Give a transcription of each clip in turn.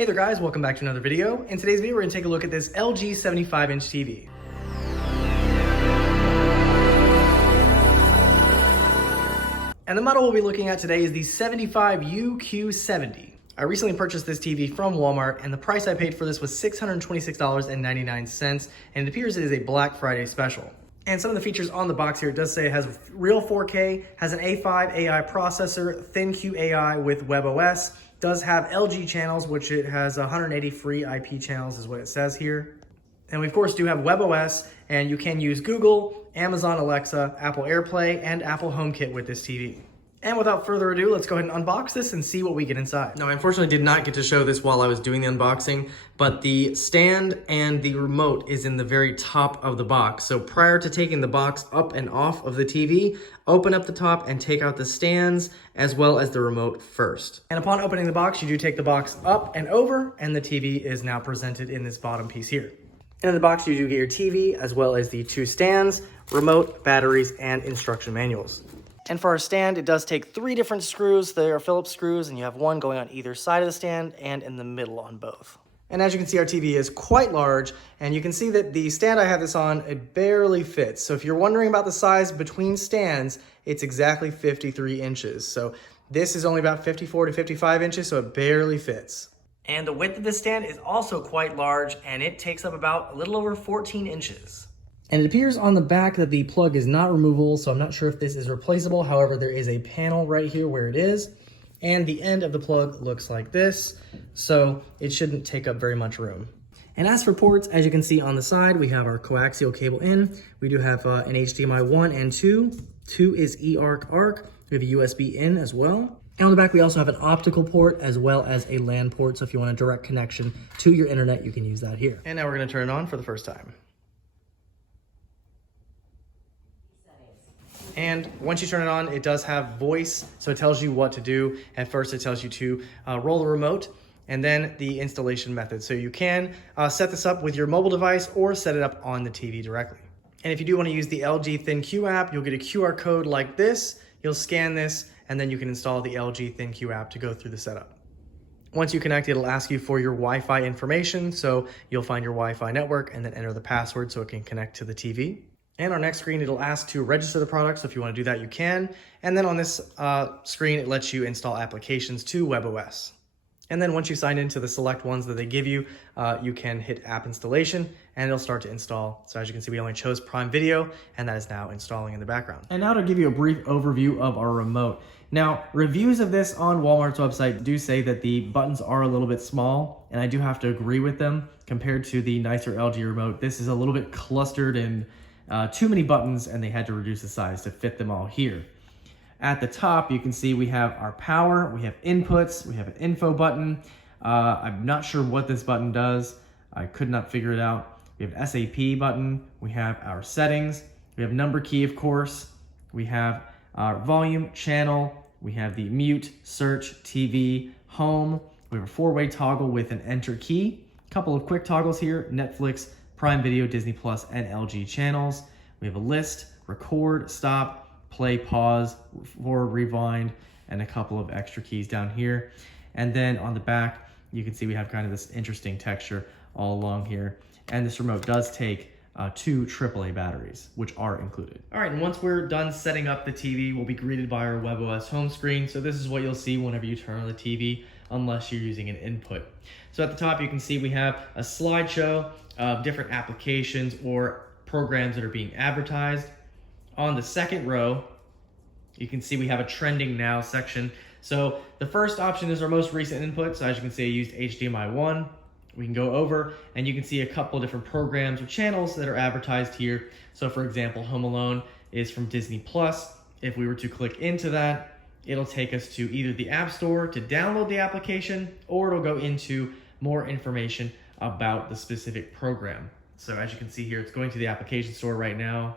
Hey there guys, welcome back to another video. In today's video, we're gonna take a look at this LG 75-inch TV. And the model we'll be looking at today is the 75UQ70. I recently purchased this TV from Walmart, and the price I paid for this was $626.99, and it appears it is a Black Friday special. And some of the features on the box here, it does say it has real 4K, has an A5 AI processor, ThinQ AI with WebOS, does have LG channels, which it has 180 free IP channels is what it says here. And we of course do have WebOS, and you can use Google, Amazon Alexa, Apple AirPlay, and Apple HomeKit with this TV. And without further ado, let's go ahead and unbox this and see what we get inside. Now, I unfortunately did not get to show this while I was doing the unboxing, but the stand and the remote is in the very top of the box. So prior to taking the box up and off of the TV, open up the top and take out the stands as well as the remote first. And upon opening the box, you do take the box up and over, and the TV is now presented in this bottom piece here. And in the box, you do get your TV as well as the two stands, remote, batteries, and instruction manuals. And for our stand, it does take 3 different screws. They are Phillips screws, and you have one going on either side of the stand and in the middle on both. And as you can see, our TV is quite large, and you can see that the stand I have this on, it barely fits. So if you're wondering about the size between stands, it's exactly 53 inches. So this is only about 54 to 55 inches, so it barely fits. And the width of the stand is also quite large, and it takes up about a little over 14 inches. And it appears on the back that the plug is not removable, so I'm not sure if this is replaceable. However, there is a panel right here where it is, and the end of the plug looks like this, so it shouldn't take up very much room. And as for ports, as you can see on the side, we have our coaxial cable in. We do have an HDMI 1 and 2. 2 is eARC. We have a USB in as well. And on the back, we also have an optical port as well as a LAN port, so if you want a direct connection to your internet, you can use that here. And now we're gonna turn it on for the first time. And once you turn it on, it does have voice, so it tells you what to do. At first, it tells you to roll the remote, and then the installation method. So you can set this up with your mobile device or set it up on the TV directly. And if you do want to use the LG ThinQ app, you'll get a QR code like this. You'll scan this, and then you can install the LG ThinQ app to go through the setup. Once you connect, it'll ask you for your Wi-Fi information, so you'll find your Wi-Fi network and then enter the password so it can connect to the TV. And our next screen, it'll ask to register the product, so if you want to do that, you can. And then on this screen, it lets you install applications to WebOS. And then once you sign into the select ones that they give you, you can hit app installation, and it'll start to install. So as you can see, we only chose Prime Video, and that is now installing in the background. And now to give you a brief overview of our remote. Now, reviews of this on Walmart's website do say that the buttons are a little bit small, and I do have to agree with them. Compared to the nicer LG remote, this is a little bit clustered and too many buttons, and they had to reduce the size to fit them all here. At the top, you can see we have our power, we have inputs, we have an info button. I'm not sure what this button does. I could not figure it out. We have SAP button, we have our settings, we have number key, of course, we have our volume, channel, we have the mute, search, TV, home, we have a 4-way toggle with an enter key, a couple of quick toggles here, Netflix, Prime Video, Disney Plus, and LG channels. We have a list, record, stop, play, pause, forward, rewind, and a couple of extra keys down here. And then on the back, you can see we have kind of this interesting texture all along here. And this remote does take 2 AAA batteries, which are included. All right, and once we're done setting up the TV, we'll be greeted by our WebOS home screen. So this is what you'll see whenever you turn on the TV, unless you're using an input. So at the top, you can see we have a slideshow of different applications or programs that are being advertised. On the second row, you can see we have a trending now section. So the first option is our most recent input. So as you can see, I used HDMI 1. We can go over and you can see a couple different programs or channels that are advertised here. So for example, Home Alone is from Disney Plus. If we were to click into that, it'll take us to either the App Store to download the application, or it'll go into more information about the specific program. So as you can see here, it's going to the application store right now.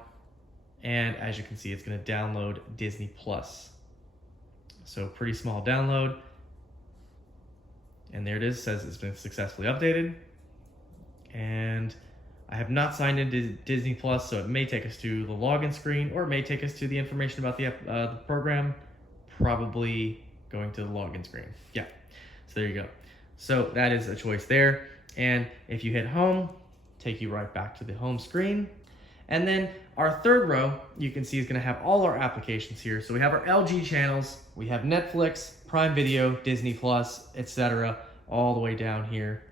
And as you can see, it's going to download Disney Plus. So pretty small download. And there it is, says it's been successfully updated. And I have not signed into Disney Plus, so it may take us to the login screen, or it may take us to the information about the program. Probably going to the login screen. Yeah, so there you go. So that is a choice there. And if you hit home, take you right back to the home screen. And then our third row, you can see, is going to have all our applications here. So we have our LG channels, we have Netflix, Prime Video, Disney Plus, etc., all the way down here.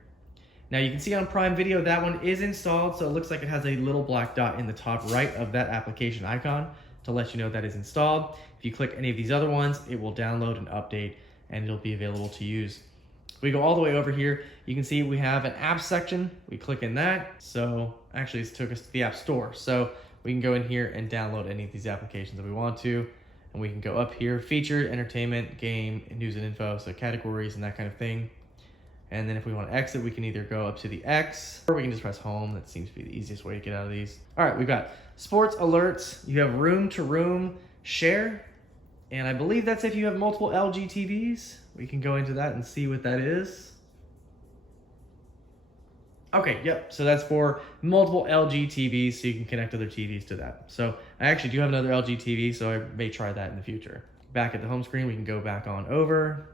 Now you can see on Prime Video, that one is installed, so it looks like it has a little black dot in the top right of that application icon to let you know that is installed. If you click any of these other ones, it will download and update, and it'll be available to use. We go all the way over here, you can see we have an app section. We click in that. So actually this took us to the App Store. So we can go in here and download any of these applications that we want to. And we can go up here, featured, entertainment, game, news and info, so categories and that kind of thing. And then if we want to exit, we can either go up to the X, or we can just press home. That seems to be the easiest way to get out of these. All right, we've got sports alerts. You have room to room share. And I believe that's if you have multiple LG TVs. We can go into that and see what that is. Okay, yep, so that's for multiple LG TVs, so you can connect other TVs to that. So I actually do have another LG TV, so I may try that in the future. Back at the home screen, we can go back on over.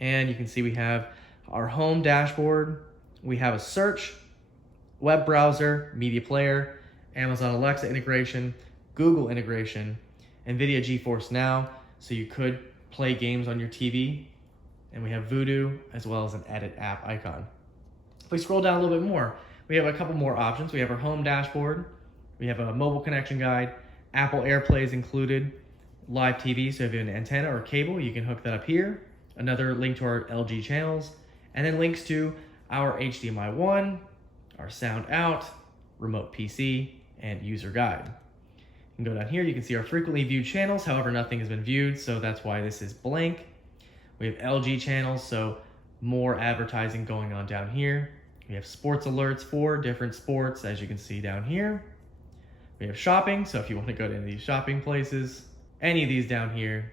And you can see we have our home dashboard. We have a search, web browser, media player, Amazon Alexa integration, Google integration, NVIDIA GeForce Now, so you could play games on your TV. And we have Voodoo, as well as an edit app icon. If we scroll down a little bit more, we have a couple more options. We have our home dashboard, we have a mobile connection guide, Apple AirPlay is included, live TV, so if you have an antenna or cable, you can hook that up here. Another link to our LG channels, and then links to our HDMI 1, our sound out, remote PC, and user guide. You can go down here, you can see our frequently viewed channels, however, nothing has been viewed, so that's why this is blank. We have LG channels, so more advertising going on down here. We have sports alerts for different sports, as you can see down here. We have shopping, so if you want to go to any of these shopping places, any of these down here.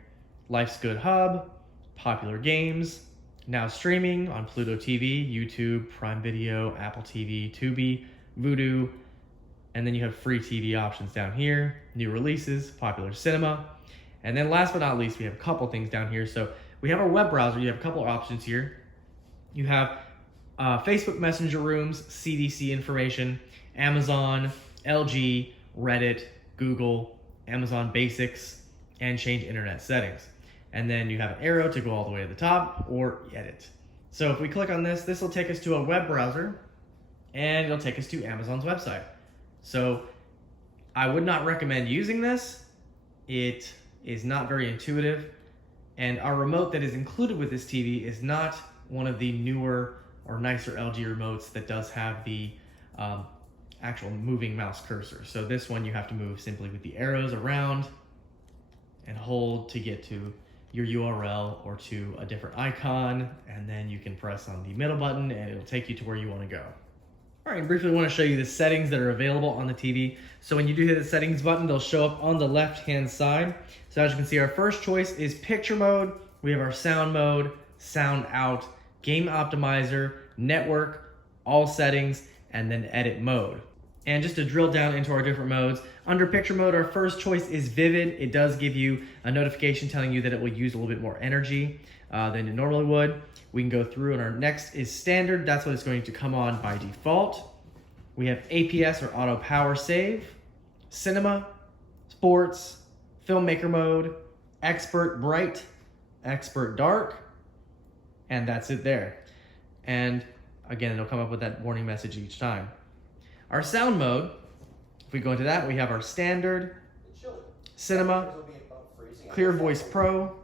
Life's Good Hub, popular games, now streaming on Pluto TV, YouTube, Prime Video, Apple TV, Tubi, Vudu, and then you have free TV options down here, new releases, popular cinema, and then last but not least, we have a couple things down here. So we have our web browser. You have a couple of options here. You have Facebook Messenger rooms, CDC information, Amazon, LG, Reddit, Google, Amazon Basics, and change internet settings. And then you have an arrow to go all the way to the top or edit. So if we click on this, this will take us to a web browser and it'll take us to Amazon's website. So I would not recommend using this. It is not very intuitive. And our remote that is included with this TV is not one of the newer or nicer LG remotes that does have the actual moving mouse cursor. So this one you have to move simply with the arrows around and hold to get to your URL or to a different icon, and then you can press on the middle button and it'll take you to where you want to go. All right, briefly want to show you the settings that are available on the TV. So when you do hit the settings button, they'll show up on the left-hand side. So as you can see, our first choice is picture mode. We have our sound mode, sound out, game optimizer, network, all settings, and then edit mode. And just to drill down into our different modes, under picture mode, our first choice is vivid. It does give you a notification telling you that it will use a little bit more energy than it normally would. We can go through, and our next is standard. That's what it's going to come on by default. We have APS or auto power save, cinema, sports, filmmaker mode, expert bright, expert dark, and that's it there. And again, it'll come up with that warning message each time. Our sound mode, if we go into that, we have our standard, cinema, clear voice pro,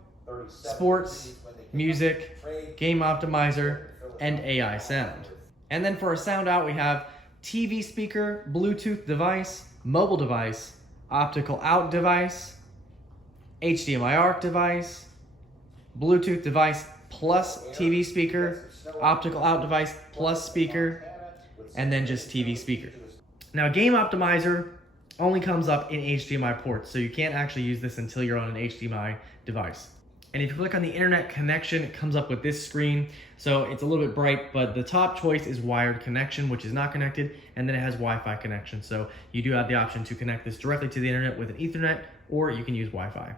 sports, music, game optimizer, and AI sound. And then for our sound out, we have TV speaker, Bluetooth device, mobile device, optical out device, HDMI ARC device, Bluetooth device plus TV speaker, optical out device plus speaker, and then just TV speaker. Now, game optimizer only comes up in HDMI ports, so you can't actually use this until you're on an HDMI device. And if you click on the internet connection, it comes up with this screen. So it's a little bit bright, but the top choice is wired connection, which is not connected, and then it has Wi-Fi connection. So you do have the option to connect this directly to the internet with an Ethernet, or you can use Wi-Fi.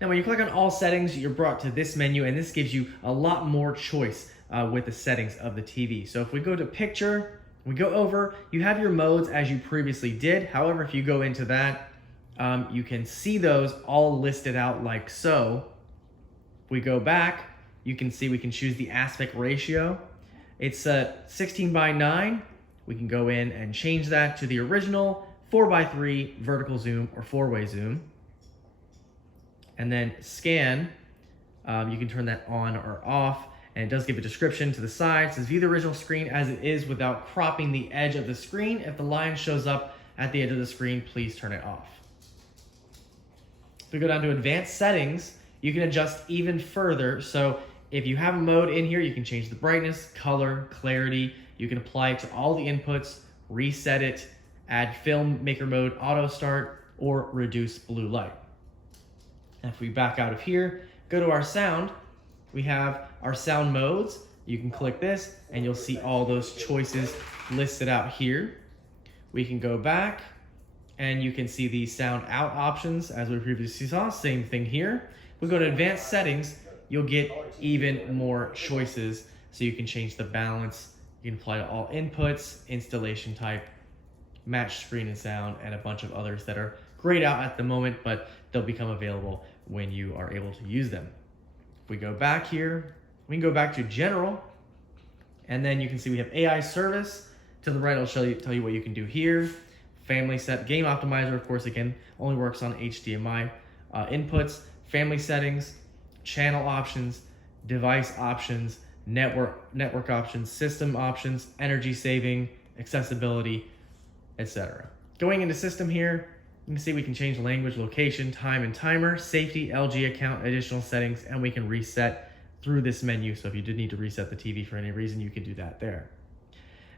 Now, when you click on all settings, you're brought to this menu, and this gives you a lot more choice with the settings of the TV. So if we go to picture, we go over, you have your modes as you previously did. However, if you go into that, you can see those all listed out like so. If we go back, you can see we can choose the aspect ratio. It's 16:9. We can go in and change that to the original 4:3 vertical zoom or 4-way zoom. And then scan, you can turn that on or off, and it does give a description to the side. It says view the original screen as it is without cropping the edge of the screen. If the line shows up at the edge of the screen, please turn it off. If we go down to advanced settings, you can adjust even further. So if you have a mode in here, you can change the brightness, color, clarity. You can apply it to all the inputs, reset it, add filmmaker mode, auto start, or reduce blue light. And if we back out of here, go to our sound, we have our sound modes. You can click this and you'll see all those choices listed out here. We can go back and you can see the sound out options as we previously saw, same thing here. We go to advanced settings, you'll get even more choices. So you can change the balance, you can apply to all inputs, installation type, match screen and sound, and a bunch of others that are grayed out at the moment, but they'll become available when you are able to use them. If we go back here, we can go back to general, and then you can see we have AI service. To the right, I'll tell you what you can do here. Family set, game optimizer, of course, again, only works on HDMI inputs, family settings, channel options, device options, network options, system options, energy saving, accessibility, etc. Going into system here, you can see we can change language, location, time, and timer, safety, LG account, additional settings, and we can reset through this menu. So if you did need to reset the TV for any reason, you can do that there.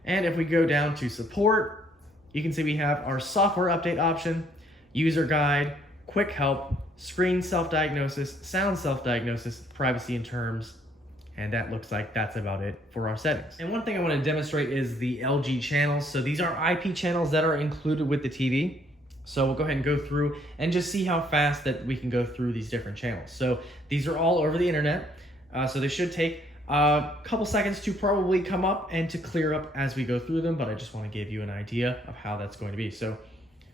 And if we go down to support, you can see we have our software update option, user guide, quick help, screen self-diagnosis, sound self-diagnosis, privacy and terms, and that looks like that's about it for our settings. And one thing I want to demonstrate is the LG channels. So these are IP channels that are included with the TV. So we'll go ahead and go through and just see how fast that we can go through these different channels. So these are all over the internet. So they should take a couple seconds to probably come up and to clear up as we go through them, but I just want to give you an idea of how that's going to be. So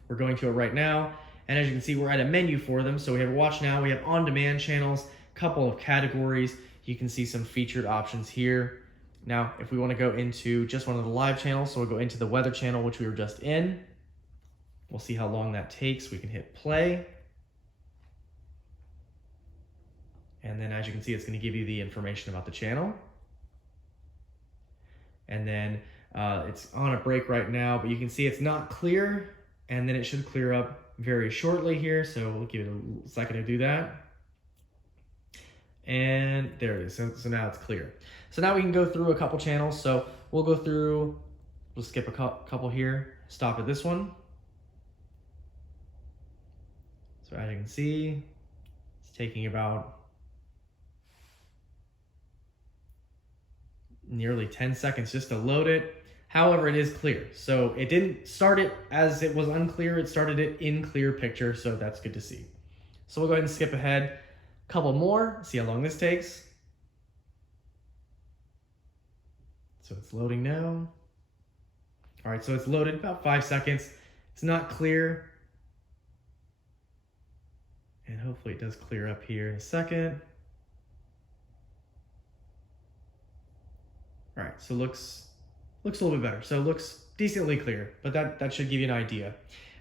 we're going to it right now. And as you can see, we're at a menu for them. So we have watch now, we have on-demand channels, couple of categories. You can see some featured options here. Now, if we want to go into just one of the live channels, so we'll go into the weather channel, which we were just in. We'll see how long that takes. We can hit play. And then as you can see, it's going to give you the information about the channel. And then it's on a break right now, but you can see it's not clear, and then it should clear up very shortly here. So we'll give it a second to do that. And there it is. So now it's clear. So now we can go through a couple channels. So we'll go through, we'll skip a couple here, stop at this one. So as you can see, it's taking about nearly 10 seconds just to load it. However, it is clear. So it didn't start it as it was unclear. It started it in clear picture. So that's good to see. So we'll go ahead and skip ahead a couple more, see how long this takes. So it's loading now. All right, so it's loaded about 5 seconds. It's not clear. And hopefully it does clear up here in a second. All right, so looks a little bit better. So it looks decently clear, but that should give you an idea.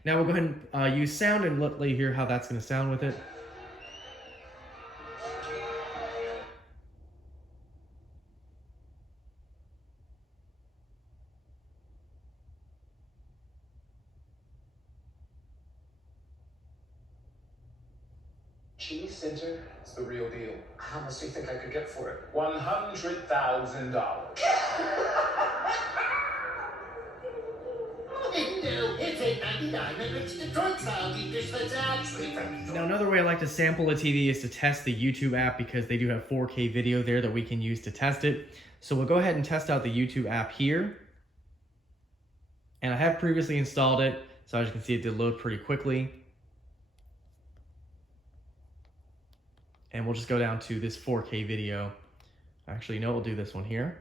Now we'll go ahead and use sound and let you hear how that's gonna sound with it. Cheese Center, it's the real deal. How much do you think I could get for it? $100,000. No, it's $8.99 and it's Detroit style deep dish that's actually from Detroit. Now another way I like to sample a TV is to test the YouTube app, because they do have 4K video there that we can use to test it. So we'll go ahead and test out the YouTube app here. And I have previously installed it, so as you can see it did load pretty quickly. And we'll just go down to this 4K video Actually, no, we'll do this one here.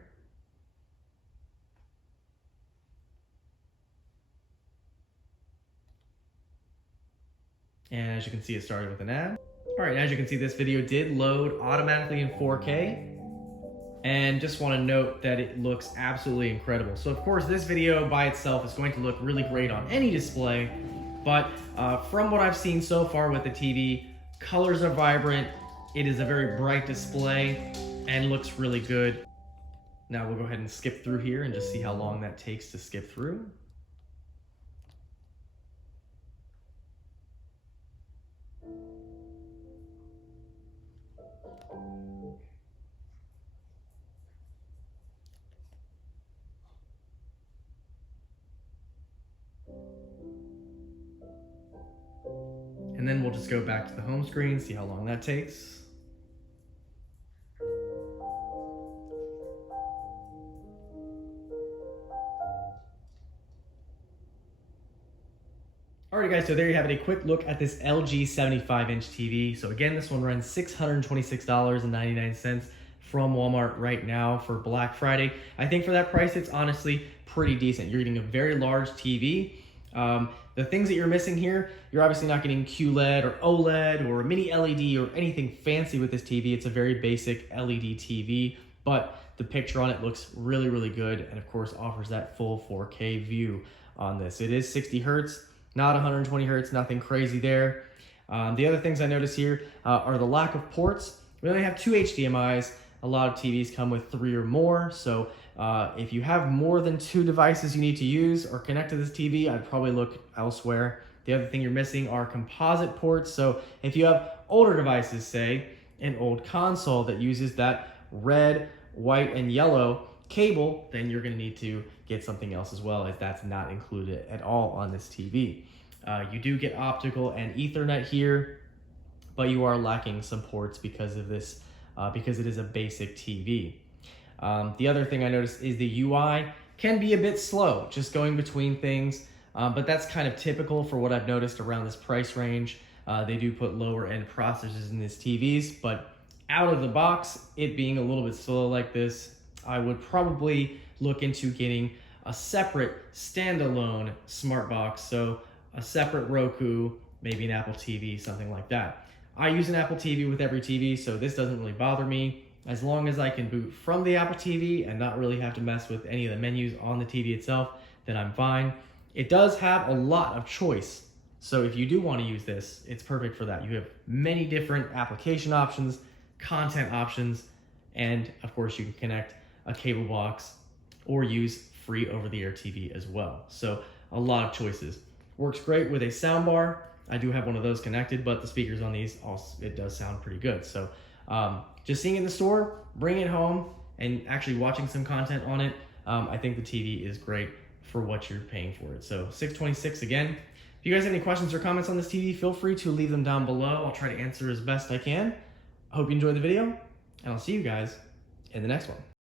And as you can see, it started with an ad. All right, as you can see, this video did load automatically in 4K. And just want to note that it looks absolutely incredible. So of course, this video by itself is going to look really great on any display, but from what I've seen so far with the TV, colors are vibrant, it is a very bright display, and looks really good. Now we'll go ahead and skip through here and just see how long that takes to skip through. And then we'll just go back to the home screen, see how long that takes. Alright guys, so there you have it, a quick look at this LG 75-inch TV. So again, this one runs $626.99 from Walmart right now for Black Friday. I think for that price, it's honestly pretty decent. You're getting a very large TV. The things that you're missing here, you're obviously not getting QLED or OLED or a mini LED or anything fancy with this TV. It's a very basic LED TV, but the picture on it looks really, really good, and of course offers that full 4K view on this. It is 60 Hertz, not 120 Hertz, nothing crazy there. The other things I notice here are the lack of ports. We only have 2 HDMIs. A lot of TVs come with 3 or more, so if you have more than 2 devices you need to use or connect to this TV, I'd probably look elsewhere. The other thing you're missing are composite ports. So if you have older devices, say an old console that uses that red, white, and yellow cable, then you're gonna need to get something else as well, as that's not included at all on this TV. You do get optical and Ethernet here, but you are lacking some ports because of this, because it is a basic TV. The other thing I noticed is the UI can be a bit slow, just going between things, but that's kind of typical for what I've noticed around this price range. They do put lower end processors in these TVs, but out of the box, it being a little bit slow like this, I would probably look into getting a separate standalone smart box, so a separate Roku, maybe an Apple TV, something like that. I use an Apple TV with every TV, so this doesn't really bother me. As long as I can boot from the Apple TV and not really have to mess with any of the menus on the TV itself, then I'm fine. It does have a lot of choice. So if you do want to use this, it's perfect for that. You have many different application options, content options, and of course you can connect a cable box or use free over-the-air TV as well. So a lot of choices. Works great with a sound bar. I do have one of those connected, but the speakers on these, also, it does sound pretty good. So just seeing it in the store, bringing it home, and actually watching some content on it, I think the TV is great for what you're paying for it. So $626 again. If you guys have any questions or comments on this TV, feel free to leave them down below. I'll try to answer as best I can. I hope you enjoyed the video, and I'll see you guys in the next one.